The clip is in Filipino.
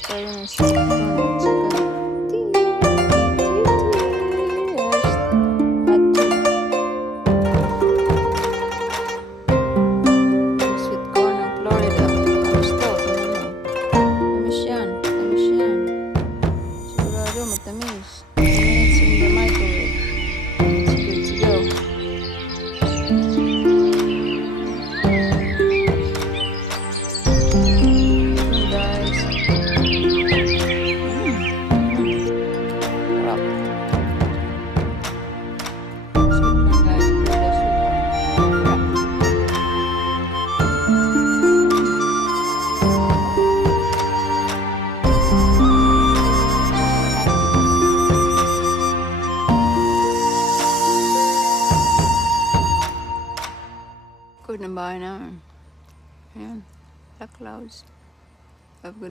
Tayo na sweet corn at saka sweet corn ng Florida. Ayos to. Tamis yan. Tamis yan. Sigurado matamis. 2 minutes in the microwave. It's good to go. Good na bahay namin. Ayan. The clouds.